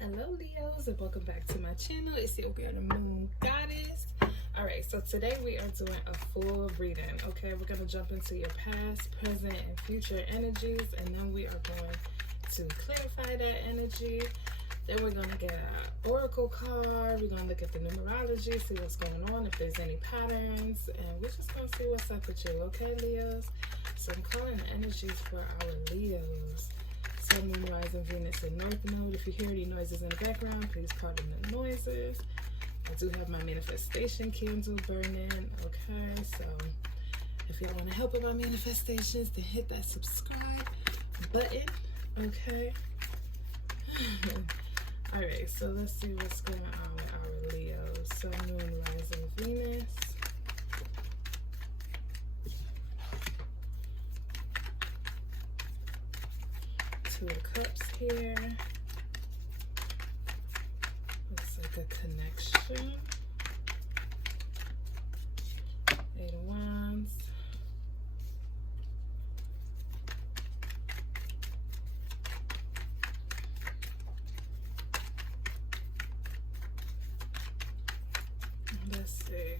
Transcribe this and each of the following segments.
Hello Leos, and welcome back to my channel. It's your girl, the Moon Goddess. Alright, so today we are doing a full reading. Okay, we're going to jump into your past, present, and future energies, and then we are going to clarify that energy. Then we're going to get an oracle card. We're going to look at the numerology, see what's going on, if there's any patterns, and we're just going to see what's up with you, okay, Leos? So I'm calling the energies for our Leos. Sun, Moon, Rising, Venus, and North Node. If you hear any noises in the background, please pardon the noises. I do have my manifestation candle burning. Okay, so if y'all want to help with my manifestations, then hit that subscribe button. Okay. Alright, so let's see what's going on with our Leos. Sun, Moon, Rising, Venus. Two of Cups here. Looks like a connection. Eight of Wands. Let's see.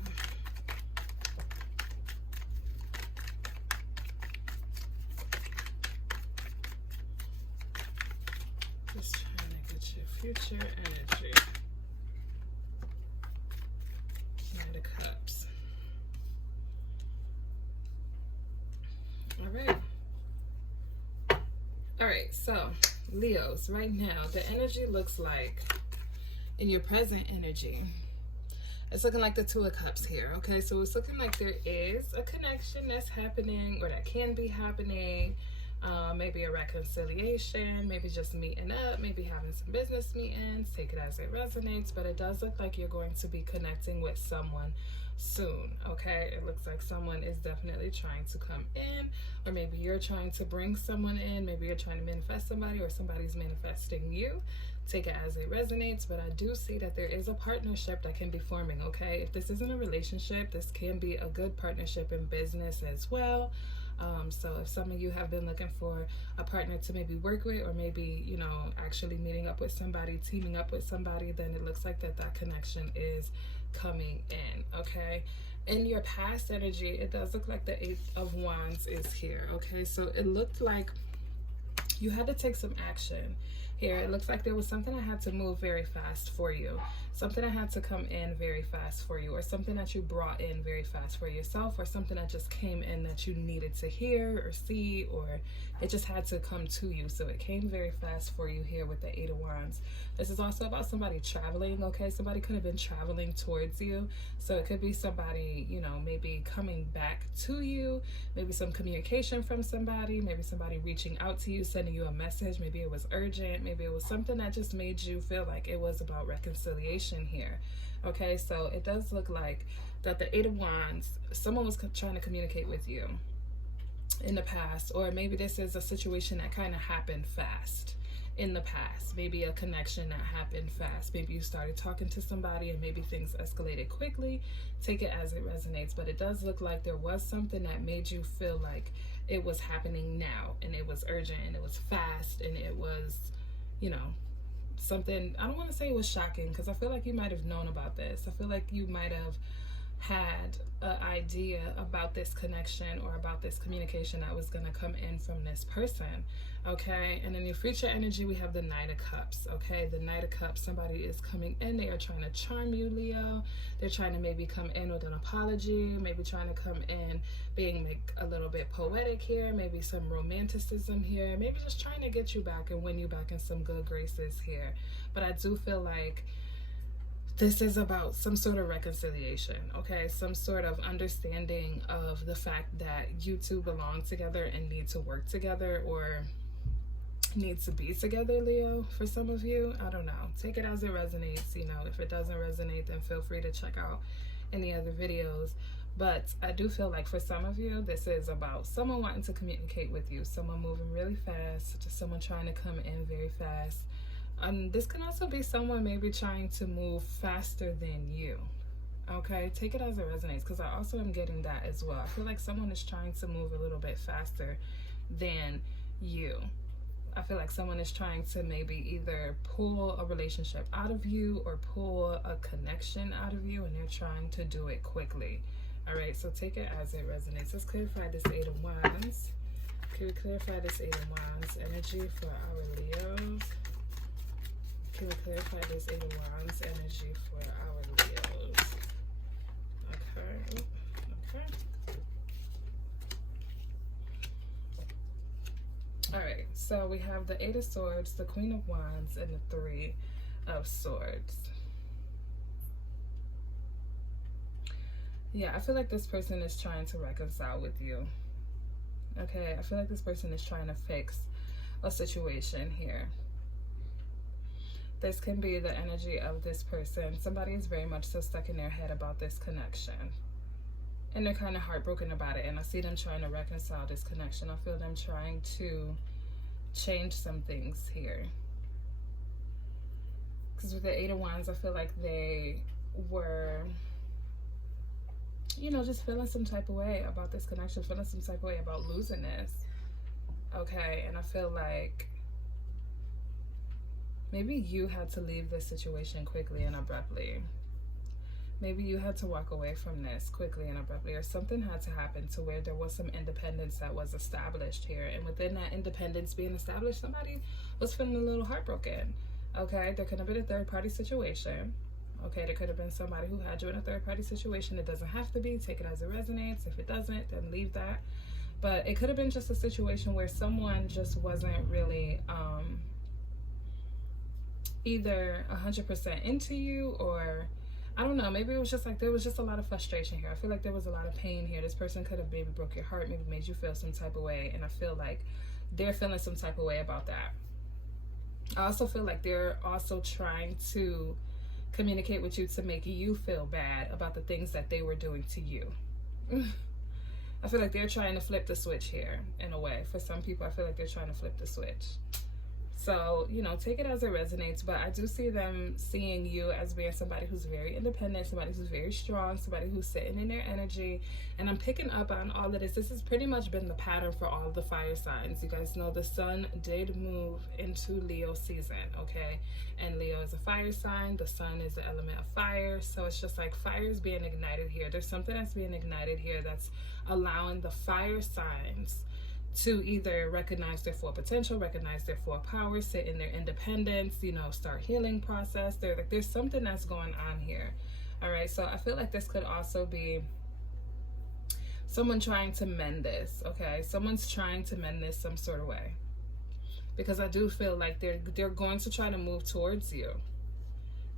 Just trying to get your future energy. Knight of Cups. Alright, so Leos, right now, the energy looks like, in your present energy, it's looking like the Two of Cups here, okay? So it's looking like there is a connection that's happening, or that can be happening. Maybe a reconciliation, maybe just meeting up, maybe having some business meetings. Take it as it resonates, but it does look like you're going to be connecting with someone soon, okay? It looks like someone is definitely trying to come in, or maybe you're trying to bring someone in. Maybe you're trying to manifest somebody, or somebody's manifesting you. Take it as it resonates, but I do see that there is a partnership that can be forming, okay? If this isn't a relationship, this can be a good partnership in business as well. So if some of you have been looking for a partner to maybe work with, or maybe, you know, actually meeting up with somebody, teaming up with somebody, then it looks like that connection is coming in, okay? In your past energy, it does look like the Eight of Wands is here, okay? So it looked like you had to take some action here. It looks like there was something that had to move very fast for you. Something that had to come in very fast for you, or something that you brought in very fast for yourself, or something that just came in that you needed to hear or see, or it just had to come to you. So it came very fast for you here with the Eight of Wands. This is also about somebody traveling, okay? Somebody could have been traveling towards you. So it could be somebody, you know, maybe coming back to you, maybe some communication from somebody, maybe somebody reaching out to you, sending you a message. Maybe it was urgent. Maybe it was something that just made you feel like it was about reconciliation here, okay? So it does look like that the Eight of Wands, someone was trying to communicate with you in the past, or maybe this is a situation that kind of happened fast in the past. Maybe a connection that happened fast. Maybe you started talking to somebody and maybe things escalated quickly. Take it as it resonates, but it does look like there was something that made you feel like it was happening now, and it was urgent, and it was fast, and it was, you know, something. I don't want to say it was shocking, because I feel like you might have known about this. I feel like you might have had an idea about this connection, or about this communication that was going to come in from this person, okay? And in your future energy, we have the Knight of Cups, okay? The Knight of Cups, somebody is coming in. They are trying to charm you, Leo. They're trying to maybe come in with an apology, maybe trying to come in being like a little bit poetic here, maybe some romanticism here, maybe just trying to get you back and win you back in some good graces here. But I do feel like this is about some sort of reconciliation, okay? Some sort of understanding of the fact that you two belong together and need to work together, or need to be together, Leo, for some of you. I don't know. Take it as it resonates. You know, if it doesn't resonate, then feel free to check out any other videos. But I do feel like for some of you, this is about someone wanting to communicate with you, someone moving really fast, just someone trying to come in very fast. This can also be someone maybe trying to move faster than you, okay? Take it as it resonates, because I also am getting that as well. I feel like someone is trying to move a little bit faster than you. I feel like someone is trying to maybe either pull a relationship out of you or pull a connection out of you, and they're trying to do it quickly. All right, so take it as it resonates. Let's clarify this Eight of Wands. Can we clarify this Eight of Wands energy for our Leos? Can we clarify this Eight of Wands energy for our Leos? Okay. Okay. All right, so we have the Eight of Swords, the Queen of Wands, and the Three of Swords. Yeah, I feel like this person is trying to reconcile with you. Okay, I feel like this person is trying to fix a situation here. This can be the energy of this person. Somebody is very much so stuck in their head about this connection. And they're kind of heartbroken about it. And I see them trying to reconcile this connection. I feel them trying to change some things here. Because with the Eight of Wands, I feel like they were, you know, just feeling some type of way about this connection. Feeling some type of way about losing this. Okay, and I feel like maybe you had to leave this situation quickly and abruptly. Maybe you had to walk away from this quickly and abruptly, or something had to happen to where there was some independence that was established here. And within that independence being established, somebody was feeling a little heartbroken. Okay, there could have been a third-party situation. Okay, there could have been somebody who had you in a third-party situation. It doesn't have to be. Take it as it resonates. If it doesn't, then leave that. But it could have been just a situation where someone just wasn't really either 100% into you, or I don't know, maybe it was just like there was just a lot of frustration here. I feel like there was a lot of pain here. This person could have maybe broke your heart, maybe made you feel some type of way, and I feel like they're feeling some type of way about that. I also feel like they're also trying to communicate with you to make you feel bad about the things that they were doing to you. I feel like they're trying to flip the switch here in a way. For some people, I feel like they're trying to flip the switch. So, you know, take it as it resonates, but I do see them seeing you as being somebody who's very independent, somebody who's very strong, somebody who's sitting in their energy. And I'm picking up on all of this. This has pretty much been the pattern for all of the fire signs. You guys know the sun did move into Leo season, okay? And Leo is a fire sign. The sun is the element of fire. So it's just like fire is being ignited here. There's something that's being ignited here that's allowing the fire signs to either recognize their full potential, recognize their full power, sit in their independence, you know, start healing process. There's something that's going on here. All right, so I feel like this could also be someone trying to mend this, okay? Someone's trying to mend this some sort of way. Because I do feel like they're going to try to move towards you.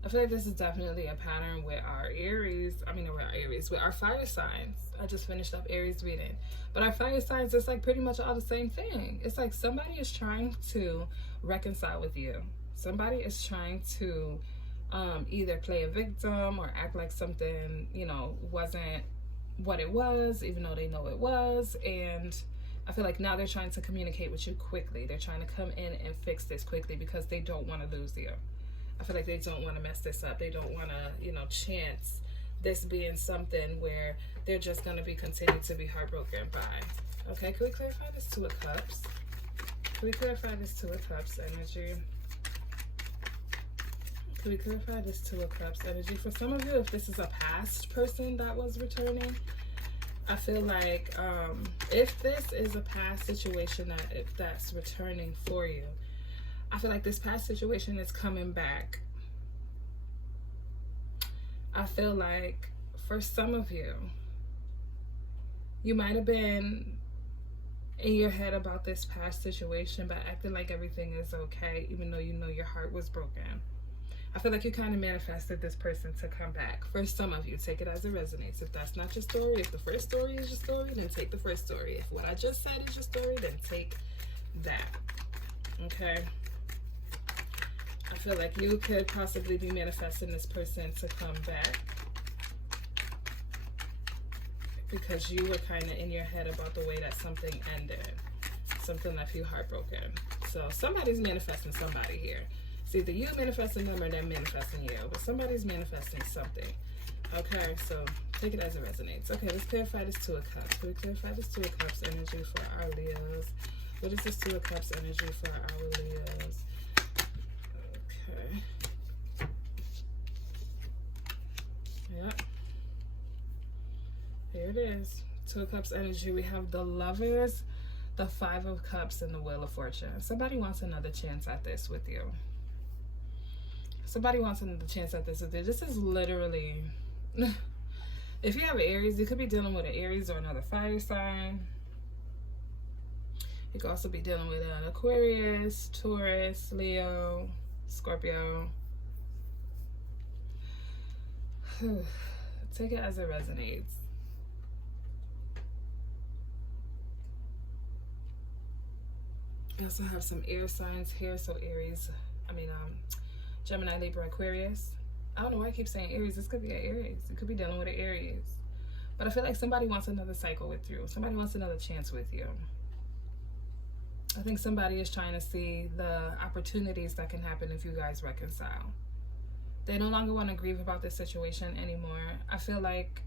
I feel like this is definitely a pattern with our with our fire signs. I just finished up Aries reading. But our fire signs, it's like pretty much all the same thing. It's like somebody is trying to reconcile with you. Somebody is trying to either play a victim or act like something, you know, wasn't what it was, even though they know it was. And I feel like now they're trying to communicate with you quickly. They're trying to come in and fix this quickly because they don't want to lose you. I feel like they don't want to mess this up. They don't want to, you know, chance this being something where they're just going to be continued to be heartbroken by. Okay, can we clarify this Two of Cups? Can we clarify this Two of Cups energy? Can we clarify this Two of Cups energy? For some of you, if this is a past person that was returning, I feel like if this is a past situation that's returning for you, I feel like this past situation is coming back. I feel like for some of you, you might have been in your head about this past situation, but acting like everything is okay, even though you know your heart was broken. I feel like you kind of manifested this person to come back. For some of you, take it as it resonates. If that's not your story, if the first story is your story, then take the first story. If what I just said is your story, then take that. Okay? I feel like you could possibly be manifesting this person to come back because you were kind of in your head about the way that something ended. Something left you heartbroken. So somebody's manifesting somebody here. It's either you manifesting them or them manifesting you. But somebody's manifesting something. Okay, so take it as it resonates. Okay, let's clarify this Two of Cups. Can we clarify this Two of Cups energy for our Leos? What is this Two of Cups energy for our Leos? Okay. Yep. Here it is. Two of Cups energy. We have the Lovers, the Five of Cups, and the Wheel of Fortune. Somebody wants another chance at this with you. Somebody wants another chance at this with you. This is literally... If you have Aries, you could be dealing with an Aries or another fire sign. You could also be dealing with an Aquarius, Taurus, Leo, Scorpio. Take it as it resonates. You also have some air signs here. So Aries, Gemini, Libra, Aquarius. I don't know why I keep saying Aries. This could be an Aries. You could be dealing with an Aries. But I feel like somebody wants another cycle with you. Somebody wants another chance with you. I think somebody is trying to see the opportunities that can happen if you guys reconcile. They no longer want to grieve about this situation anymore. I feel like,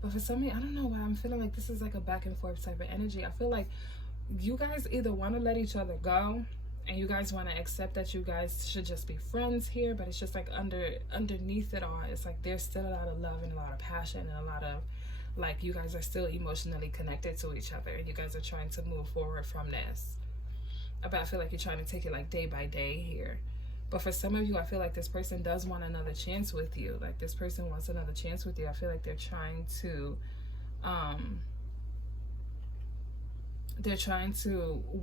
but for some reason, I don't know why I'm feeling like this is like a back and forth type of energy. I feel like you guys either want to let each other go and you guys want to accept that you guys should just be friends here, but it's just like underneath it all, it's like there's still a lot of love and a lot of passion and a lot of, like, you guys are still emotionally connected to each other and you guys are trying to move forward from this. But I feel like you're trying to take it like day by day here. But for some of you, I feel like this person does want another chance with you. Like, this person wants another chance with you. I feel like they're trying to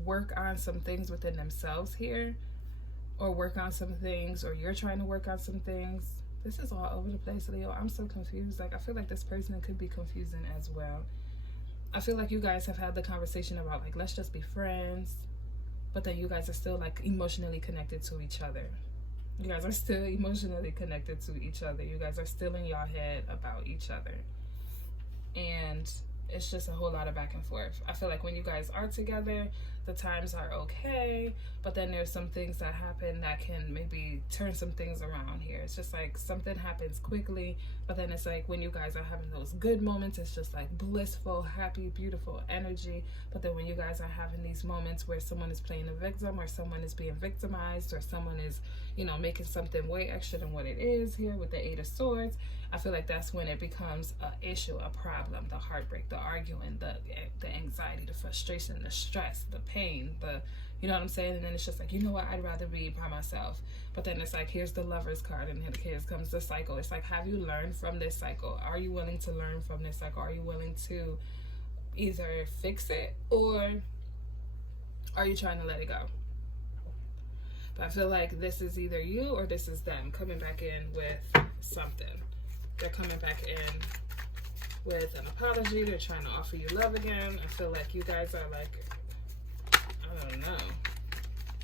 work on some things within themselves here, or work on some things, or you're trying to work on some things. This is all over the place, Leo. I'm so confused. Like, I feel like this person could be confusing as well. I feel like you guys have had the conversation about, like, let's just be friends. But then you guys are still, like, emotionally connected to each other. You guys are still emotionally connected to each other. You guys are still in your head about each other. And it's just a whole lot of back and forth. I feel like when you guys are together, the times are okay, but then there's some things that happen that can maybe turn some things around here. It's just like something happens quickly, but then it's like when you guys are having those good moments, it's just like blissful, happy, beautiful energy. But then when you guys are having these moments where someone is playing a victim, or someone is being victimized, or someone is, you know, making something way extra than what it is here with the Eight of Swords, I feel like that's when it becomes an issue, a problem, the heartbreak, the arguing, the anxiety, the frustration, the stress, the pain, you know what I'm saying? And then it's just like, you know what, I'd rather be by myself. But then it's like, here's the Lover's card, and here comes the cycle. It's like, have you learned from this cycle? Are you willing to learn from this cycle? Are you willing to either fix it, or are you trying to let it go? But I feel like this is either you or this is them coming back in with something. They're coming back in with an apology. They're trying to offer you love again. I feel like you guys are like, I don't know.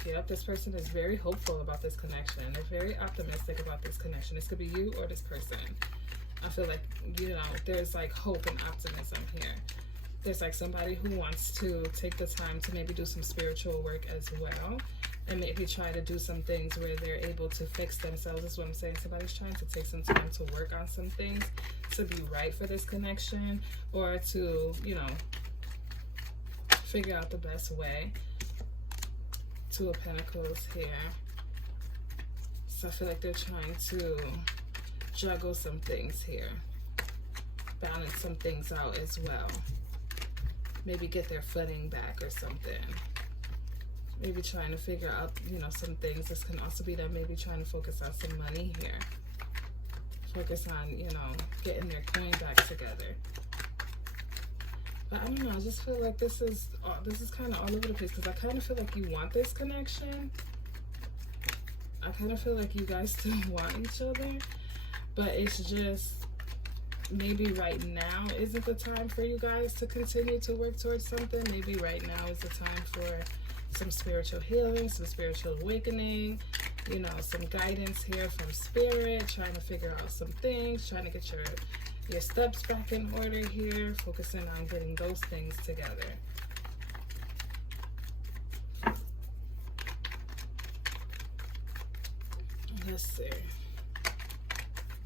Yep, this person is very hopeful about this connection. They're very optimistic about this connection. This could be you or this person. I feel like, you know, there's like hope and optimism here. There's like somebody who wants to take the time to maybe do some spiritual work as well, and maybe try to do some things where they're able to fix themselves. That's what I'm saying. Somebody's trying to take some time to work on some things to be right for this connection, or to, you know, figure out the best way. Two of Pentacles here. So I feel like they're trying to juggle some things here, balance some things out as well. Maybe get their footing back or something. Maybe trying to figure out, you know, some things. This can also be them maybe trying to focus on some money here. Focus on, you know, getting their coin back together. But I don't know, I just feel like this is kind of all over the place, because I kind of feel like you want this connection. I kind of feel like you guys still want each other, but it's just maybe right now isn't the time for you guys to continue to work towards something. Maybe right now is the time for some spiritual healing, some spiritual awakening, you know, some guidance here from spirit, trying to figure out some things, trying to get your steps back in order here, focusing on getting those things together. Let's see.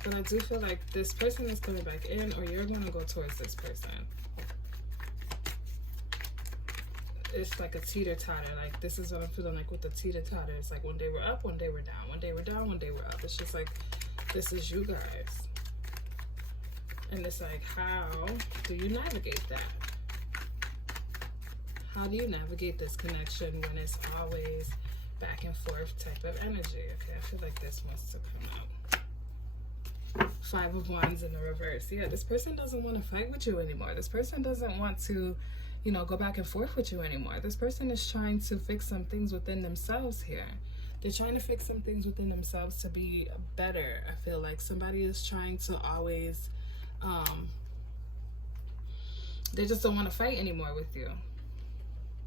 But I do feel like this person is coming back in, or you're going to go towards this person. it's like a teeter-totter. Like, this is what I'm feeling like with the teeter-totter. It's like one day we're up, one day we're down, one day we're down, one day we're up. It's just like, this is you guys. And it's like, how do you navigate that? How do you navigate this connection when it's always back and forth type of energy? Okay, I feel like this wants to come out. 5 of Wands in the reverse. Yeah, this person doesn't want to fight with you anymore. This person doesn't want to, you know, go back and forth with you anymore. This person is trying to fix some things within themselves here. They're trying to fix some things within themselves to be better. I feel like somebody is trying to always, they just don't want to fight anymore with you.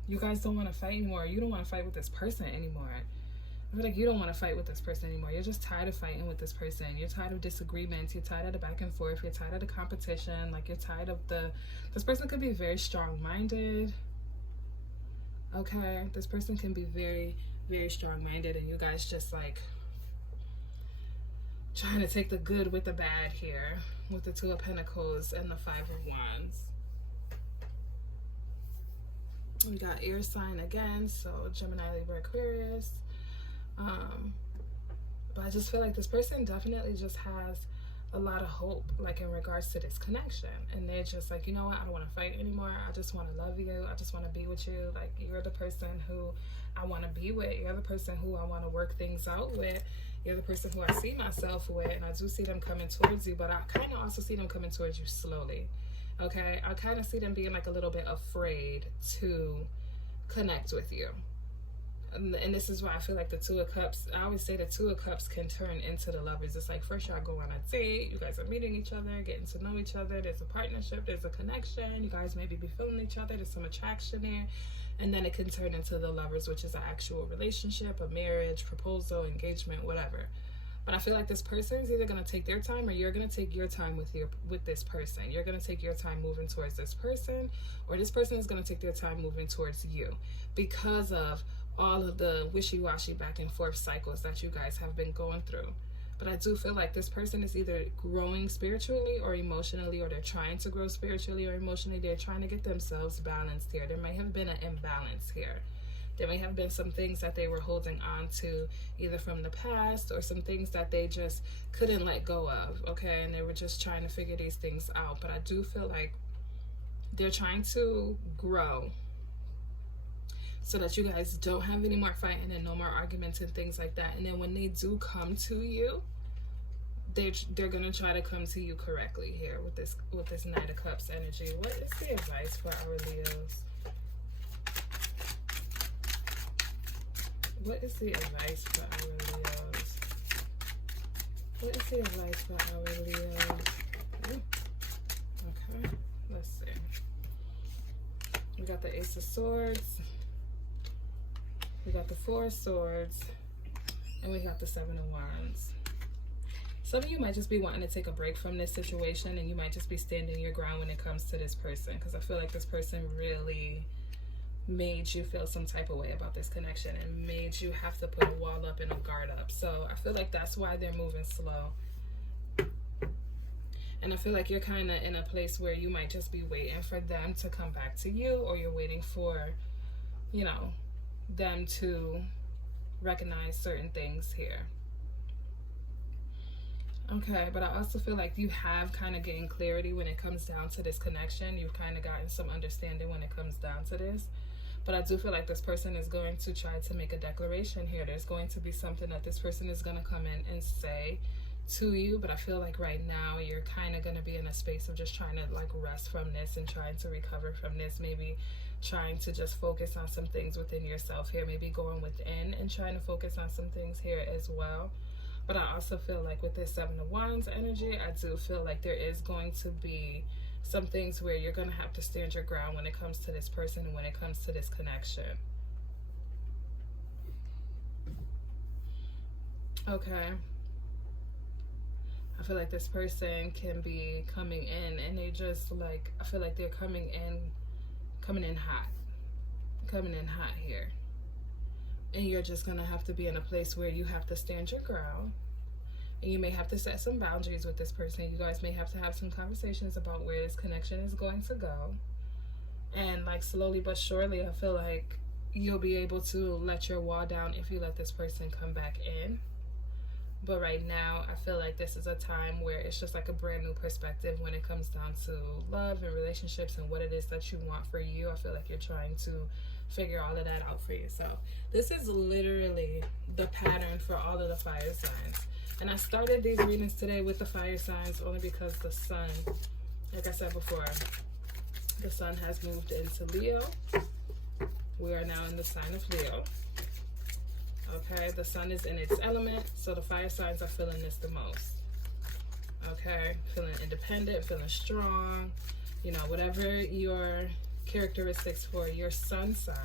You guys don't want to fight anymore. You don't want to fight with this person anymore. I feel like you don't want to fight with this person anymore. You're just tired of fighting with this person. You're tired of disagreements. You're tired of the back and forth. You're tired of the competition. Like, you're tired of this person could be very strong-minded. Okay? This person can be very, very strong-minded, and you guys just, like, trying to take the good with the bad here with the 2 of Pentacles and the 5 of Wands. We got air sign again, so Gemini, Libra, Aquarius. But I just feel like this person definitely just has a lot of hope, like, in regards to this connection. And they're just like, you know what, I don't want to fight anymore. I just want to love you. I just want to be with you. Like, you're the person who I want to be with. You're the person who I want to work things out with. You're the person who I see myself with. And I do see them coming towards you, but I kind of also see them coming towards you slowly. Okay? I kind of see them being, like, a little bit afraid to connect with you. And this is why I feel like the 2 of Cups, I always say the 2 of Cups can turn into the Lovers. It's like, first y'all go on a date, you guys are meeting each other, getting to know each other, there's a partnership, there's a connection, you guys maybe be feeling each other, there's some attraction there, and then it can turn into the Lovers, which is an actual relationship, a marriage, proposal, engagement, whatever. But I feel like this person is either going to take their time, or you're going to take your time with this person. You're going to take your time moving towards this person, or this person is going to take their time moving towards you, because of all of the wishy-washy back and forth cycles that you guys have been going through. But I do feel like this person is either growing spiritually or emotionally, or they're trying to grow spiritually or emotionally. They're trying to get themselves balanced here. There may have been an imbalance here. There may have been some things that they were holding on to, either from the past or some things that they just couldn't let go of, okay? And they were just trying to figure these things out. But I do feel like they're trying to grow so that you guys don't have any more fighting and no more arguments and things like that. And then when they do come to you, they're gonna try to come to you correctly here with this Knight of Cups energy. What is the advice for our Leos? What is the advice for our Leos? What is the advice for our Leos? Ooh. Okay, let's see. We got the Ace of Swords. We got the 4 of Swords, and we got the 7 of Wands. Some of you might just be wanting to take a break from this situation, and you might just be standing your ground when it comes to this person, because I feel like this person really made you feel some type of way about this connection and made you have to put a wall up and a guard up. So I feel like that's why they're moving slow. And I feel like you're kind of in a place where you might just be waiting for them to come back to you, or you're waiting for, you know, them to recognize certain things here. Okay, but I also feel like you have kind of gained clarity when it comes down to this connection. You've kind of gotten some understanding when it comes down to this. But I do feel like this person is going to try to make a declaration here. There's going to be something that this person is going to come in and say to you. But I feel like right now you're kind of going to be in a space of just trying to, like, rest from this and trying to recover from this. Maybe trying to just focus on some things within yourself here. Maybe going within and trying to focus on some things here as well. But I also feel like with this 7 of Wands energy, I do feel like there is going to be some things where you're going to have to stand your ground when it comes to this person and when it comes to this connection. Okay. I feel like this person can be coming in and they just, like, I feel like they're coming in hot here. And you're just going to have to be in a place where you have to stand your ground. And you may have to set some boundaries with this person. You guys may have to have some conversations about where this connection is going to go. And like slowly but surely, I feel like you'll be able to let your wall down if you let this person come back in. But right now, I feel like this is a time where it's just like a brand new perspective when it comes down to love and relationships and what it is that you want for you. I feel like you're trying to figure all of that out for yourself. This is literally the pattern for all of the fire signs. And I started these readings today with the fire signs only because the sun, like I said before, the sun has moved into Leo. We are now in the sign of Leo. Okay, the sun is in its element, so the fire signs are feeling this the most. Okay, feeling independent, feeling strong, you know, whatever your characteristics for your sun sign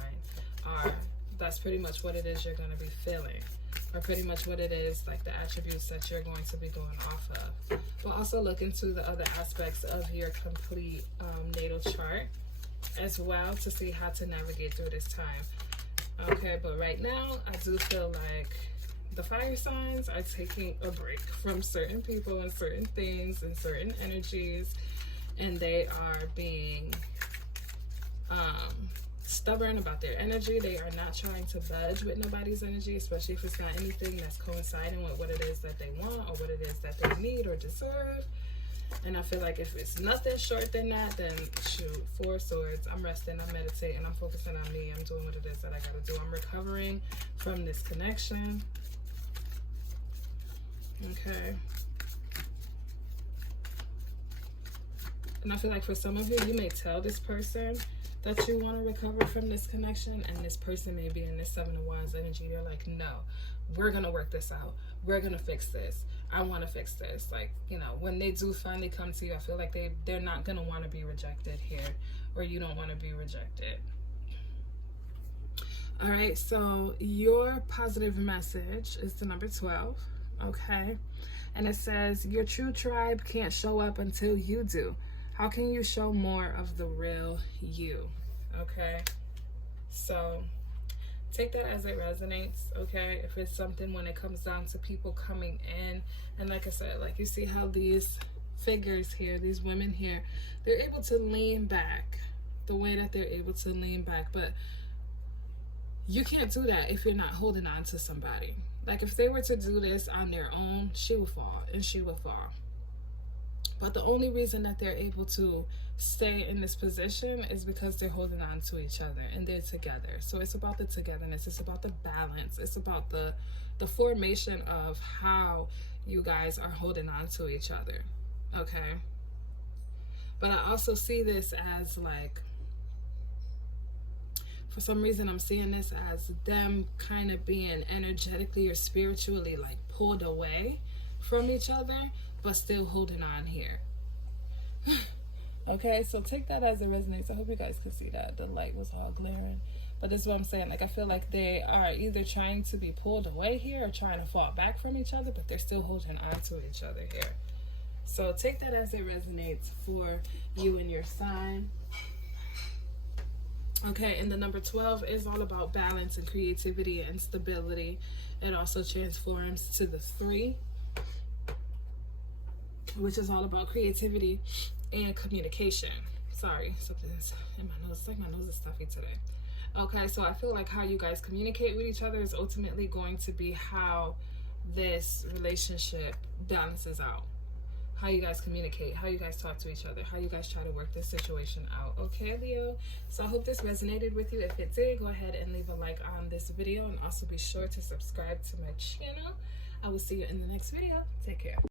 are, that's pretty much what it is you're going to be feeling, or pretty much what it is, like the attributes that you're going to be going off of. But also look into the other aspects of your complete natal chart as well to see how to navigate through this time. Okay, but right now, I do feel like the fire signs are taking a break from certain people and certain things and certain energies, and they are being stubborn about their energy. They are not trying to budge with nobody's energy, especially if it's not anything that's coinciding with what it is that they want or what it is that they need or deserve. And I feel like if it's nothing short than that, then shoot, 4 swords. I'm resting, I'm meditating, I'm focusing on me, I'm doing what it is that I gotta do. I'm recovering from this connection. Okay. And I feel like for some of you, you may tell this person that you want to recover from this connection, and this person may be in this 7 of Wands energy. You're like, no, we're gonna work this out. We're gonna fix this. I want to fix this. Like, you know, when they do finally come to you, I feel like they're not gonna want to be rejected here, or you don't want to be rejected. All right, so your positive message is the number 12. Okay, and it says your true tribe can't show up until you do. How can you show more of the real you? Okay, so take that as it resonates. Okay, if it's something when it comes down to people coming in, and like I said, like you see how these figures here, these women here, they're able to lean back the way that they're able to lean back, but you can't do that if you're not holding on to somebody. Like if they were to do this on their own, she would fall and she would fall. But the only reason that they're able to stay in this position is because they're holding on to each other and they're together. So it's about the togetherness. It's about the balance. It's about the formation of how you guys are holding on to each other. Okay. But I also see this as like, for some reason, I'm seeing this as them kind of being energetically or spiritually like pulled away from each other, but still holding on here. Okay, so take that as it resonates. I hope you guys could see that. The light was all glaring. But this is what I'm saying. Like, I feel like they are either trying to be pulled away here or trying to fall back from each other, but they're still holding on to each other here. So take that as it resonates for you and your sign. Okay, and the number 12 is all about balance and creativity and stability. It also transforms to the 3, which is all about creativity and communication. Sorry, something's in my nose. It's like my nose is stuffy today. Okay, so I feel like how you guys communicate with each other is ultimately going to be how this relationship balances out. How you guys communicate, how you guys talk to each other, how you guys try to work this situation out. Okay, Leo? So I hope this resonated with you. If it did, go ahead and leave a like on this video, and also be sure to subscribe to my channel. I will see you in the next video. Take care.